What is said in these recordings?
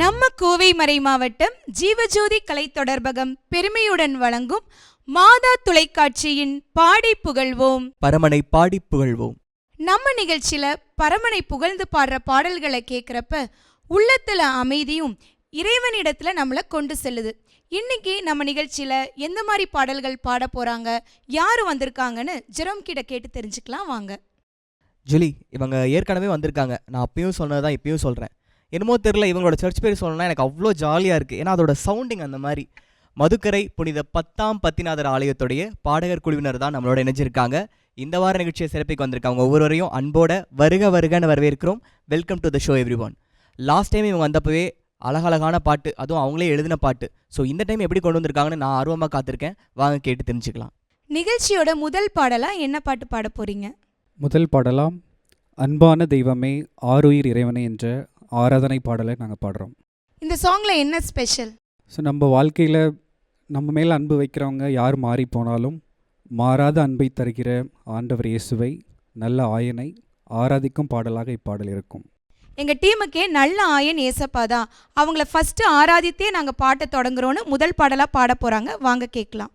நம்ம கோவை மறை மாவட்டம் ஜீவஜோதி கலை தொடர்பகம் பெருமையுடன் வழங்கும் மாதா தொலைக்காட்சியின் பாடி புகழ்வோம், பரமனை பாடி புகழ்வோம். நம்ம நிகழ்ச்சியில பரமனை புகழ்ந்து பாடுற பாடல்களை கேட்குறப்ப உள்ளத்துல அமைதியும் இறைவனிடத்துல நம்மளை கொண்டு செல்லுது. இன்னைக்கு நம்ம நிகழ்ச்சியில எந்த மாதிரி பாடல்கள் பாட போறாங்க, யாரு வந்திருக்காங்கன்னு ஜெரோம் கிட்ட கேட்டு தெரிஞ்சுக்கலாம் வாங்க. ஜூலி, இவங்க ஏற்கனவே வந்திருக்காங்க. நான் அப்பயும் சொன்னதான் இப்பயும் சொல்கிறேன். என்னமோ தெரில, இவங்களோட சர்ச் பேர் சொல்லணும்னா எனக்கு அவ்வளோ ஜாலியாக இருக்குது. ஏன்னா அதோட சவுண்டிங் அந்த மாதிரி. மதுக்கரை புனித 10ஆம் பத்திநாதர் ஆலயத்துடைய பாடகர் குழுவினர் தான் நம்மளோட இணைஞ்சிருக்காங்க. இந்த வார நிகழ்ச்சியை சிறப்பிக்கு வந்திருக்காங்க. ஒவ்வொருவரையும் அன்போட வருக வருகன்னு வரவேற்கிறோம். Welcome to the show every one. Last time இவங்க வந்தப்பவே அழகழகான பாட்டு, அதுவும் அவங்களே எழுதின பாட்டு. ஸோ இந்த டைம் எப்படி கொண்டு வந்திருக்காங்கன்னு நான் ஆர்வமாக காத்திருக்கேன். வாங்க கேட்டு தெரிஞ்சுக்கலாம். நிகழ்ச்சியோட முதல் பாடலா என்ன பாட்டு பாட போறீங்க? முதல் பாடலாம் அன்பான தெய்வமே ஆருயிர் இறைவனே என்ற ஆராதனை பாடலை நாங்கள் பாடுறோம். இந்த சாங்ல என்ன ஸ்பெஷல்? ஸோ நம்ம வாழ்க்கையில் நம்ம மேலே அன்பு வைக்கிறவங்க யார் மாறி போனாலும் மாறாத அன்பை தருகிற ஆண்டவர் இயேசுவை, நல்ல ஆயனை ஆராதிக்கும் பாடலாக இப்பாடல் இருக்கும். எங்கள் டீமுக்கே நல்ல ஆயன் ஏசப்பா தான். அவங்கள ஃபஸ்ட்டு ஆராதித்தே நாங்கள் பாட்டை தொடங்குறோன்னு முதல் பாடலாக பாட போகிறாங்க. வாங்க கேட்கலாம்.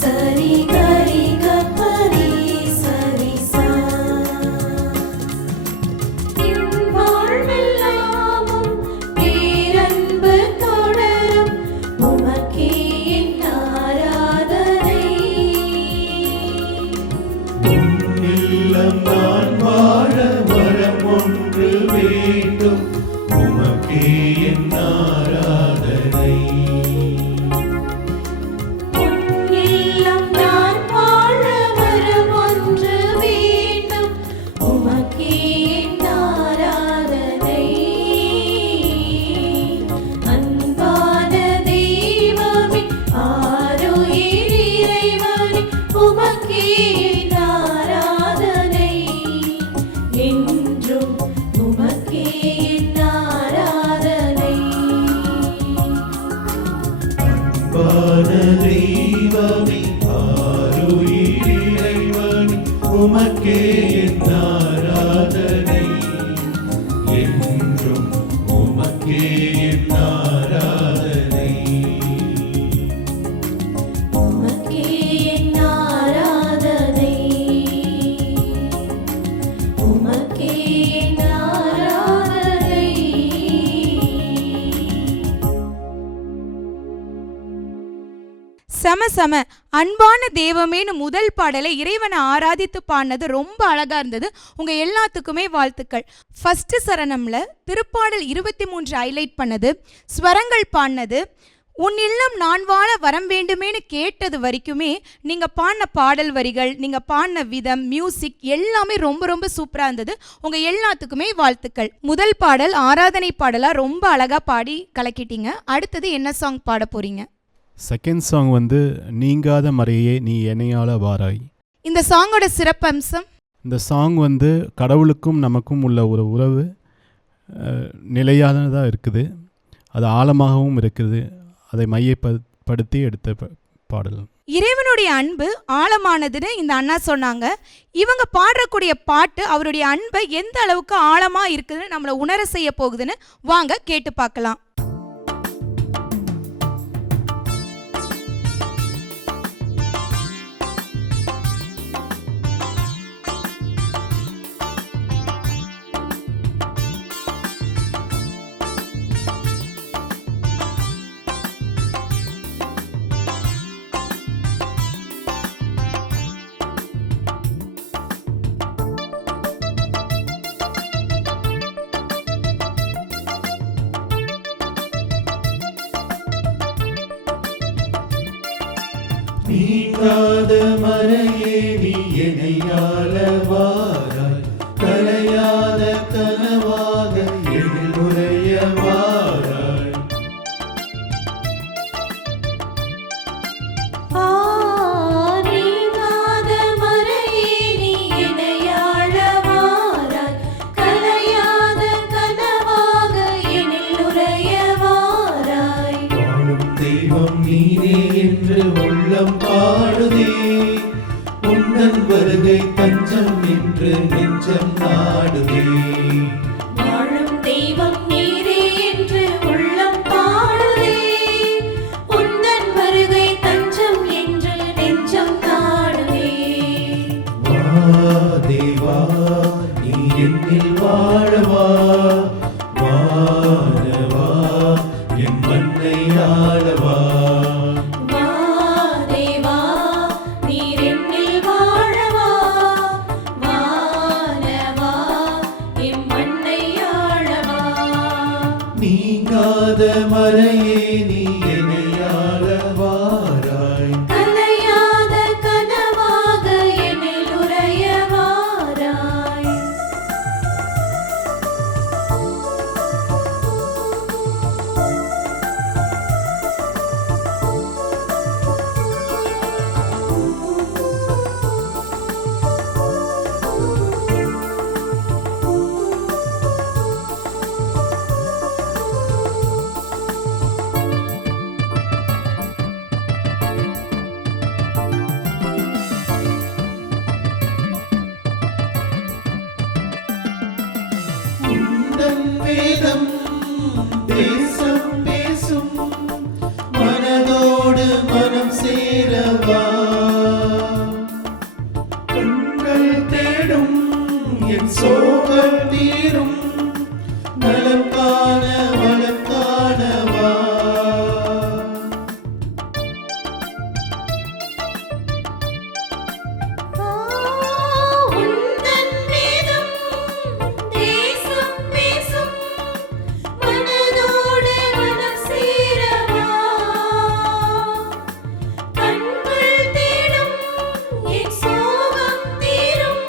Sari gari ga pari sari sa அன்பான தெய்வமே ஆருயிர் இறைவனே உமக்கே என் ஆராதனை என்றும் உமக்கே என் ஆராதனை உமக்கே என் ஆராதனை உமக்கே என் ஆராதனை. சம அன்பான தெய்வமேனு முதல் பாடலை இறைவனை ஆராதித்து பாடினது ரொம்ப அழகா இருந்தது. உங்க எல்லாத்துக்குமே வாழ்த்துக்கள். ஃபர்ஸ்ட் சரணம்ல திருப்பாடல் 23 ஹைலைட் பண்ணது, ஸ்வரங்கள் பாடினது, உன் இல்லம் நான் வாழ வரம் வேண்டுமேனு கேட்டது வரைக்குமே நீங்க பாடின பாடல் வரிகள், நீங்க பாடின விதம், மியூசிக் எல்லாமே ரொம்ப ரொம்ப சூப்பரா இருந்தது. உங்க எல்லாத்துக்குமே வாழ்த்துக்கள். முதல் பாடல் ஆராதனை பாடலா ரொம்ப அழகா பாடி கலக்கிட்டீங்க. அடுத்தது என்ன சாங் பாட போறீங்க? செகண்ட் சாங் வந்து நீங்காத மறையே நீ என்னையால வாராய். இந்த சாங்கோட சிறப்பம்சம், இந்த சாங் வந்து கடவுளுக்கும் நமக்கும் உள்ள ஒரு உறவு நிலையானதாக இருக்குது, அது ஆழமாகவும் இருக்குது, அதை மையப்படுத்தி எடுத்த பாடல். இறைவனுடைய அன்பு ஆழமானதுன்னு இந்த அண்ணா சொன்னாங்க. இவங்க பாடக்கூடிய பாட்டு அவருடைய அன்பை எந்த அளவுக்கு ஆழமா இருக்குதுன்னு நம்மளை உணர செய்ய போகுதுன்னு வாங்க கேட்டு பார்க்கலாம். நீங்காத மறையே நீ என்னையால வாராய், கலையாத கனவாக எழில் உரைய வாராய். நீங்காத மறையே நீ என்னையாள வாராய், கலையாத கனவாக எனில் உரைய வாராய். வாழும் தெய்வம் நீரே என்று உள்ளம் பாடுதே, உந்தன் வருகை தஞ்சம் என்று நெஞ்சம் நாடுதே. வாழும் தெய்வம் நீரே என்று உள்ளம் பாடுதே, உந்தன் வருகை தஞ்சம் என்று நெஞ்சம் நாடுதே. வா தேவா நீ என்னில் வாழவா, வாழவா என் மண்ணை ஆளவா. வா தேவா நீர் என்னில் வாழவா, வாழவா எம் மண்ணை ஆளவா. நீங்காத மறையே நீ என்னையாள வாராய், கலையாத கனவாக எனில் உரைய வாராய். உந்தன் வேதம் தேசம் பேசும், மனதோடு மனம் சேரவா. கண்கள் தேடும் என் சோகம் தீரும், நலம் காண வளம் காணவா. உந்தன் வேதம் தேசம் பேசும், மனதோடு மனம் சேரவா. கண்கள் தேடும் என் சோகம் தீரும்,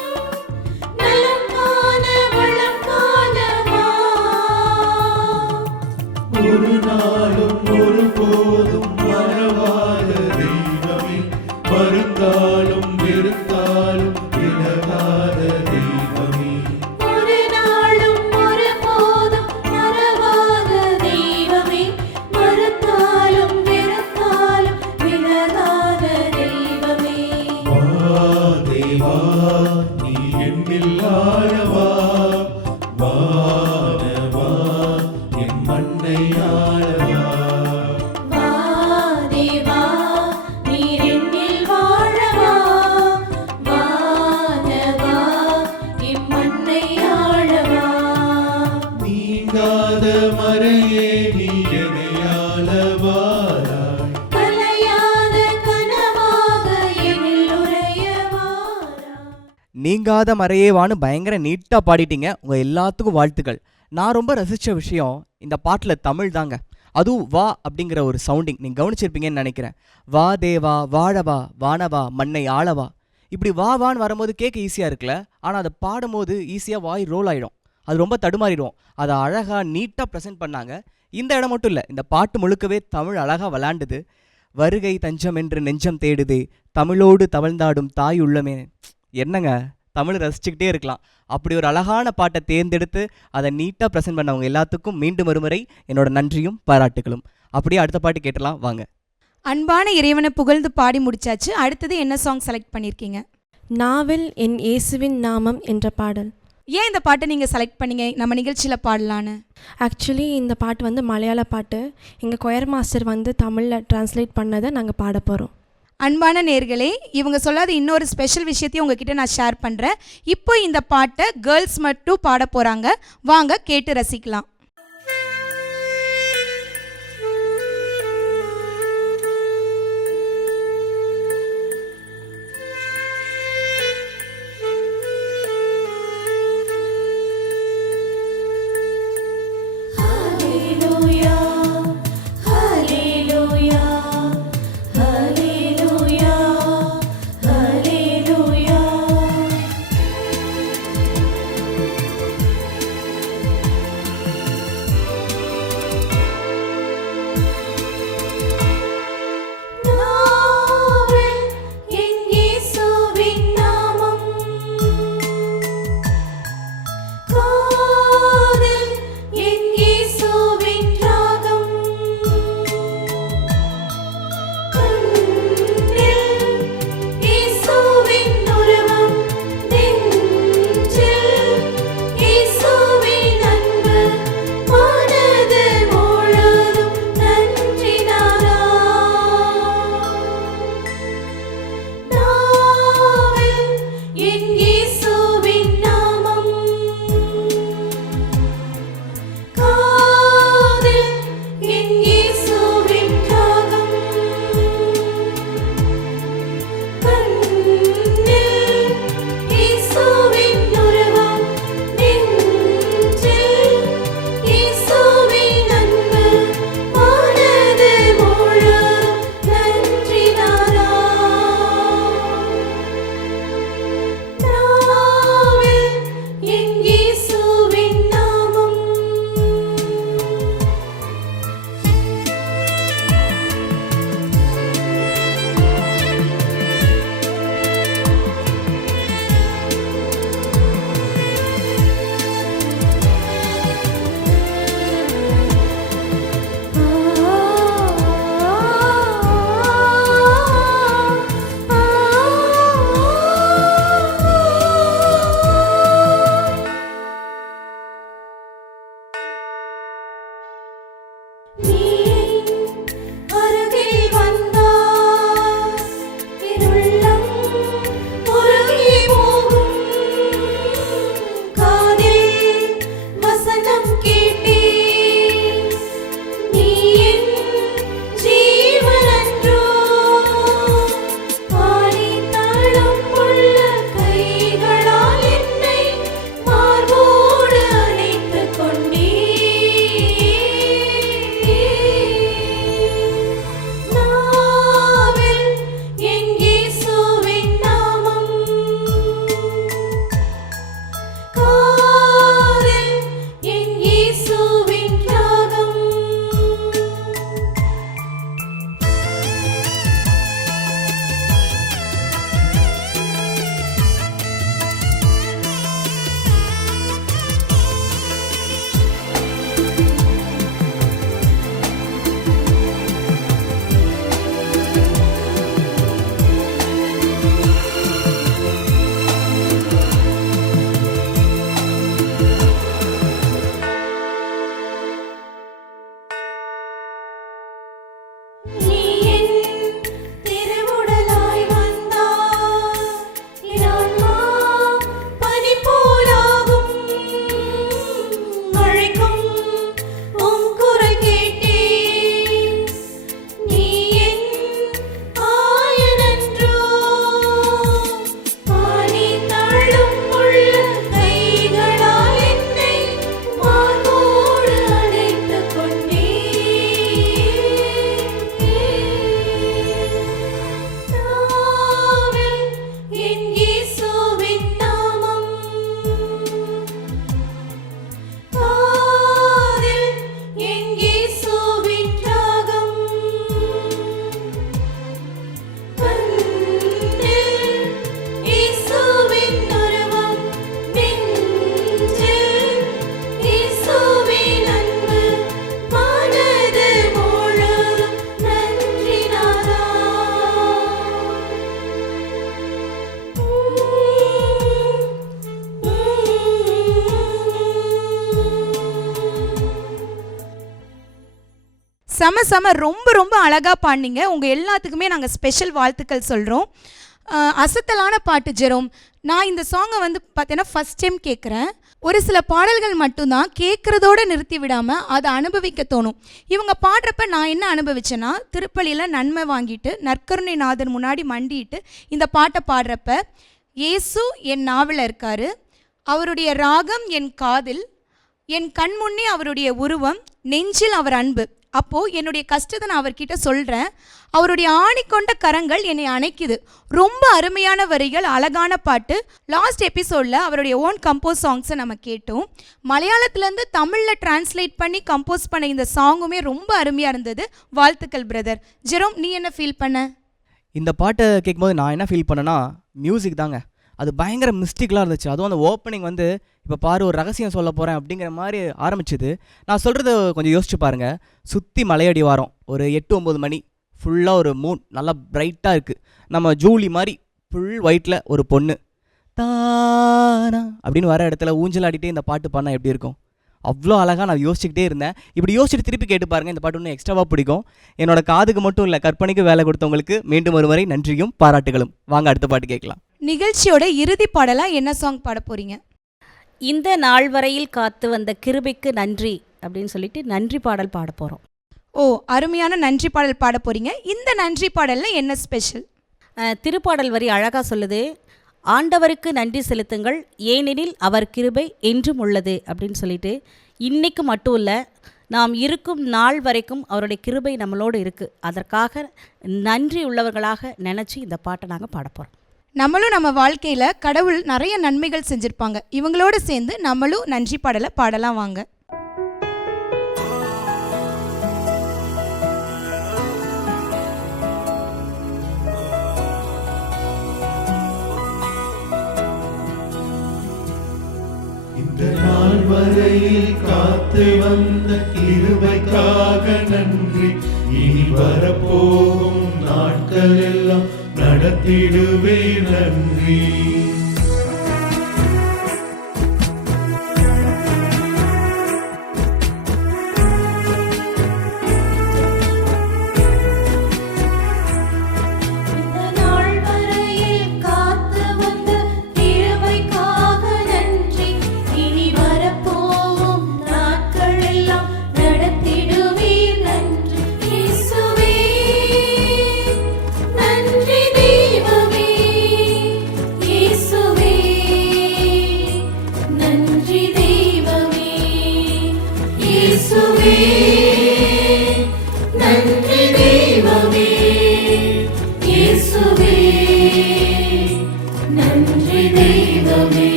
நலம் காண வளம் காணவா. ஒரு நாளும் ஒரு போதும் மறவாத தெய்வமே, மறுத்தாலும் வெறுத்தாலும் விலகாத தெய்வமே. ஒரு நாளும் ஒரு போதும் மறவாத தெய்வமே, மறுத்தாலும் வெறுத்தாலும் நீங்காத மறையேவான்னு பயங்கர நீட்டாக பாடிட்டீங்க. உங்கள் எல்லாத்துக்கும் வாழ்த்துக்கள். நான் ரொம்ப ரசித்த விஷயம் இந்த பாட்டில் தமிழ் தாங்க. அதுவும் வா அப்படிங்கிற ஒரு சவுண்டிங் நீங்கள் கவனிச்சிருப்பீங்கன்னு நினைக்கிறேன். வா தேவா வாழவா வானவா மண்ணை ஆளவா, இப்படி வா வான்னு வரும்போது கேட்க ஈஸியாக இருக்குல்ல, ஆனால் அதை பாடும்போது ஈஸியாக வாய் ரோல் ஆகிடும், அது ரொம்ப தடுமாறிடும். அதை அழகாக நீட்டாக ப்ரெசென்ட் பண்ணாங்க. இந்த இடம் மட்டும் இல்லை, இந்த பாட்டு முழுக்கவே தமிழ் அழகாக விளாண்டுது. வருகை தஞ்சம் என்று நெஞ்சம் தேடுதே, தமிழோடு தவழ்ந்தாடும் தாய் உள்ளமே. என்னங்க, தமிழ் ரசிச்சுக்கிட்டே இருக்கலாம். அப்படி ஒரு அழகான பாட்டை தேர்ந்தெடுத்து அதை நீட்டாக ப்ரெசென்ட் பண்ணவங்க எல்லாத்துக்கும் மீண்டும் ஒருமுறை என்னோட நன்றியும் பாராட்டுகளும். அப்படியே அடுத்த பாட்டு கேட்டலாம் வாங்க. அன்பான இறைவனை புகழ்ந்து பாடி முடிச்சாச்சு. அடுத்தது என்ன சாங் செலக்ட் பண்ணியிருக்கீங்க? நாவில் என் இயேசுவின் நாமம் என்ற பாடல். ஏன் இந்த பாட்டை நீங்கள் செலக்ட் பண்ணீங்க நம்ம நிகழ்ச்சியில் பாடலான்னு? ஆக்சுவலி இந்த பாட்டு வந்து மலையாள பாட்டு. எங்கள் கொயர் மாஸ்டர் வந்து தமிழில் ட்ரான்ஸ்லேட் பண்ணதை நாங்கள் பாட போகிறோம். அன்பான நேர்களே, இவங்க சொல்லாத இன்னொரு ஸ்பெஷல் விஷயத்தையும் உங்ககிட்ட நான் ஷேர் பண்ணுறேன். இப்போ இந்த பாட்டை கேர்ள்ஸ் மட்டும் பாட போகிறாங்க. வாங்க கேட்டு ரசிக்கலாம். செம ரொம்ப ரொம்ப அழகாக பாடினீங்க. உங்கள் எல்லாத்துக்குமே நாங்கள் ஸ்பெஷல் வாழ்த்துக்கள் சொல்கிறோம். அசத்தலான பாட்டு ஜெரோம். நான் இந்த சாங்கை வந்து பார்த்தீங்கன்னா ஃபஸ்ட் டைம் கேட்குறேன். ஒரு சில பாடல்கள் மட்டும்தான் கேட்குறதோடு நிறுத்தி விடாமல் அதை அனுபவிக்க தோணும். இவங்க பாடுறப்ப நான் என்ன அனுபவிச்சேன்னா, திருப்பலியில் நன்மை வாங்கிட்டு நற்கருணை நாதர் முன்னாடி மண்டிட்டு இந்த பாட்டை பாடுறப்ப இயேசு என் நாவில் இருக்காரு, அவருடைய ராகம் என் காதில், என் கண் முன்னே அவருடைய உருவம், நெஞ்சில் அவர் அன்பு. அப்போது என்னுடைய கஷ்டத்தை நான் அவர்கிட்ட சொல்கிறேன். அவருடைய ஆணிக்கொண்ட கரங்கள் என்னை அணைக்குது. ரொம்ப அருமையான வரிகள், அழகான பாட்டு. லாஸ்ட் எபிசோடில் அவருடைய ஓன் கம்போஸ் சாங்ஸை நம்ம கேட்டோம். மலையாளத்துலேருந்து தமிழில் டிரான்ஸ்லேட் பண்ணி கம்போஸ் பண்ண இந்த சாங்குமே ரொம்ப அருமையாக இருந்தது. வாழ்த்துக்கள் பிரதர். ஜெரோம், நீ என்ன ஃபீல் பண்ண? இந்த பாட்டை கேட்கும்போது நான் என்ன ஃபீல் பண்ணேன்னா, மியூசிக் தாங்க. அது பயங்கர மிஸ்டிக்கலாக இருந்துச்சு. அதுவும் அந்த ஓப்பனிங் வந்து இப்போ பாரு ஒரு ரகசியம் சொல்ல போகிறேன் அப்படிங்கிற மாதிரி ஆரம்பிச்சுது. நான் சொல்கிறத கொஞ்சம் யோசிச்சு பாருங்கள். சுற்றி மலையடி வாரம், ஒரு 8-9 மணி, ஃபுல்லாக ஒரு மூன் நல்லா பிரைட்டாக இருக்குது. நம்ம ஜூலி மாதிரி ஃபுல் ஒயிட்டில் ஒரு பொண்ணு தானா அப்படின்னு வர இடத்துல ஊஞ்சல் ஆடிட்டே இந்த பாட்டு பாடினா எப்படி இருக்கும்? அவ்வளோ அழகாக நான் யோசிச்சுக்கிட்டே இருந்தேன். இப்படி யோசிச்சுட்டு திருப்பி கேட்டு பாருங்கள், இந்த பாட்டு இன்னும் எக்ஸ்ட்ராவாக பிடிக்கும். என்னோட காதுக்கு மட்டும் இல்லை, கற்பனைக்கு வேலை கொடுத்தவங்களுக்கு மீண்டும் ஒரு முறை நன்றியும் பாராட்டுகளும். வாங்க அடுத்த பாட்டு கேட்கலாம். நிகழ்ச்சியோட இறுதி பாடலாக என்ன சாங் பாட போகிறீங்க? இந்த நாள் வரையில் காத்து வந்த கிருபைக்கு நன்றி அப்படின்னு சொல்லிட்டு நன்றி பாடல் பாட போகிறோம். ஓ, அருமையான நன்றி பாடல் பாட போகிறீங்க. இந்த நன்றி பாடலில் என்ன ஸ்பெஷல்? திருப்பாடல் வரி அழகாக சொல்லுது, ஆண்டவருக்கு நன்றி செலுத்துங்கள் ஏனெனில் அவர் கிருபை என்றும் உள்ளது அப்படின்னு சொல்லிட்டு, இன்றைக்கு மட்டும் இல்லை, நாம் இருக்கும் நாள் வரைக்கும் அவருடைய கிருபை நம்மளோடு இருக்குது. அதற்காக நன்றி உள்ளவர்களாக நினச்சி இந்த பாட்டை நாங்கள் பாட போகிறோம். நம்மளும் நம்ம வாழ்க்கையில் கடவுள் நிறைய நன்மைகள் செஞ்சுருப்பாங்க. இவங்களோடு சேர்ந்து நம்மளும் நன்றி பாடலை பாடலாம் வாங்க. இந்த நாள் வரையில் காத்து வந்த கிருபைக்காக நன்றி. இனி வரப்போகும் நாட்கள் எல்லாம் நடத்திடுவே நன்றி.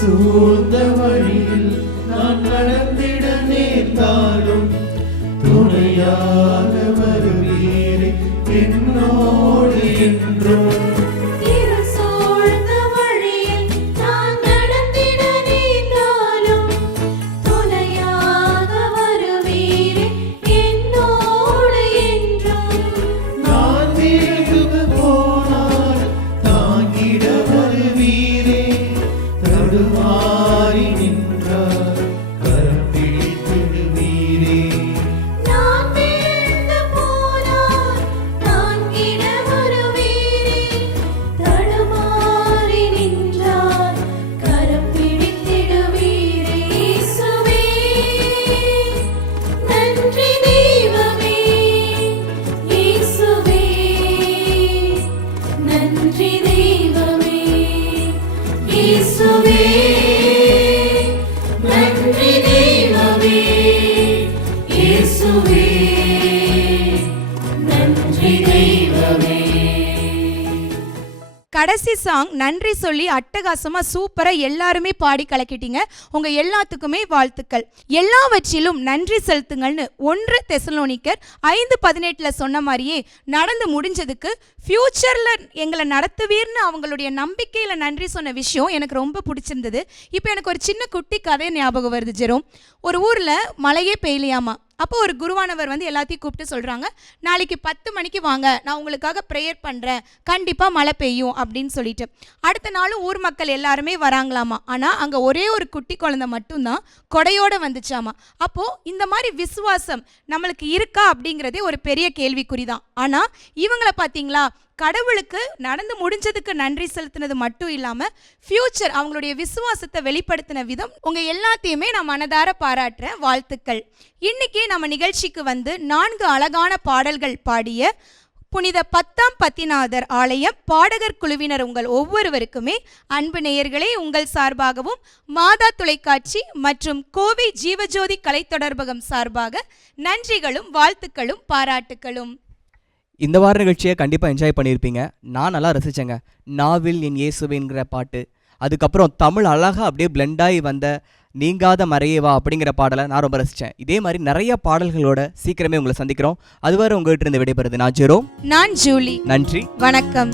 சூழ்ந்த வழியில் நான் நடந்திட நேர்ந்தாலும் துணையாக வருவீரே என்னோடு என்றும். கடைசி சாங் நன்றி சொல்லி அட்டகாசமாக சூப்பராக எல்லாருமே பாடி கலக்கிட்டீங்க. உங்கள் எல்லாத்துக்குமே வாழ்த்துக்கள். எல்லாவற்றிலும் நன்றி செலுத்துங்கள்னு 1 தெசலோனிக்கர் 5:18 சொன்ன மாதிரியே நடந்து முடிஞ்சதுக்கு ஃப்யூச்சரில் எங்களை நடத்துவீர்னு அவங்களுடைய நம்பிக்கையில் நன்றி சொன்ன விஷயம் எனக்கு ரொம்ப பிடிச்சிருந்தது. இப்போ எனக்கு ஒரு சின்ன குட்டி கதை ஞாபகம் வருது ஜெரோம். ஒரு ஊரில் மழையே பெய்யலையாமா. அப்போ ஒரு குருவானவர் வந்து எல்லாத்தையும் கூப்பிட்டு சொல்கிறாங்க, நாளைக்கு 10 மணிக்கு வாங்க, நான் உங்களுக்காக ப்ரேயர் பண்ணுறேன், கண்டிப்பாக மழை பெய்யும் அப்படின்னு சொல்லிட்டு. அடுத்த நாளும் ஊர் மக்கள் எல்லாருமே வராங்களாமா. ஆனால் அங்கே ஒரே ஒரு குட்டி குழந்தை மட்டும்தான் கொடையோடு வந்துச்சாமா. அப்போது இந்த மாதிரி விசுவாசம் நம்மளுக்கு இருக்கா அப்படிங்கிறதே ஒரு பெரிய கேள்விக்குறி தான். ஆனால் இவங்களை பார்த்தீங்களா, கடவுளுக்கு நடந்து முடிஞ்சதுக்கு நன்றி செலுத்தினது மட்டும் இல்லாமல் ஃப்யூச்சர் அவங்களுடைய விசுவாசத்தை வெளிப்படுத்தின விதம் உங்கள் எல்லாத்தையுமே நான் மனதார பாராட்டுறேன். வாழ்த்துக்கள். இன்னைக்கு நம்ம நிகழ்ச்சிக்கு வந்து 4 அழகான பாடல்கள் பாடிய புனித 10ஆம் பத்திநாதர் ஆலயம் பாடகர் குழுவினர் உங்கள் ஒவ்வொருவருக்குமே அன்பு நேயர்களே உங்கள் சார்பாகவும் மாதா தொலைக்காட்சி மற்றும் கோவை ஜீவஜோதி கலைத்தொடர்பகம் சார்பாக நன்றிகளும் வாழ்த்துக்களும் பாராட்டுக்களும். இந்த வார நிகழ்ச்சியை கண்டிப்பாக என்ஜாய் பண்ணியிருப்பீங்க. நான் நல்லா ரசித்தேங்க. நாவில் என் இயேசுவேங்கிற பாட்டு, அதுக்கப்புறம் தமிழ் அழகாக அப்படியே பிளெண்டாகி வந்த நீங்காத மறையவா அப்படிங்கிற பாடலை நான் ரொம்ப ரசித்தேன். இதே மாதிரி நிறைய பாடல்களோட சீக்கிரமே உங்களை சந்திக்கிறோம். அதுவரை உங்கள்கிட்ட இருந்து விடைபெறுது நான் ஜெரோம். நான் ஜூலி. நன்றி, வணக்கம்.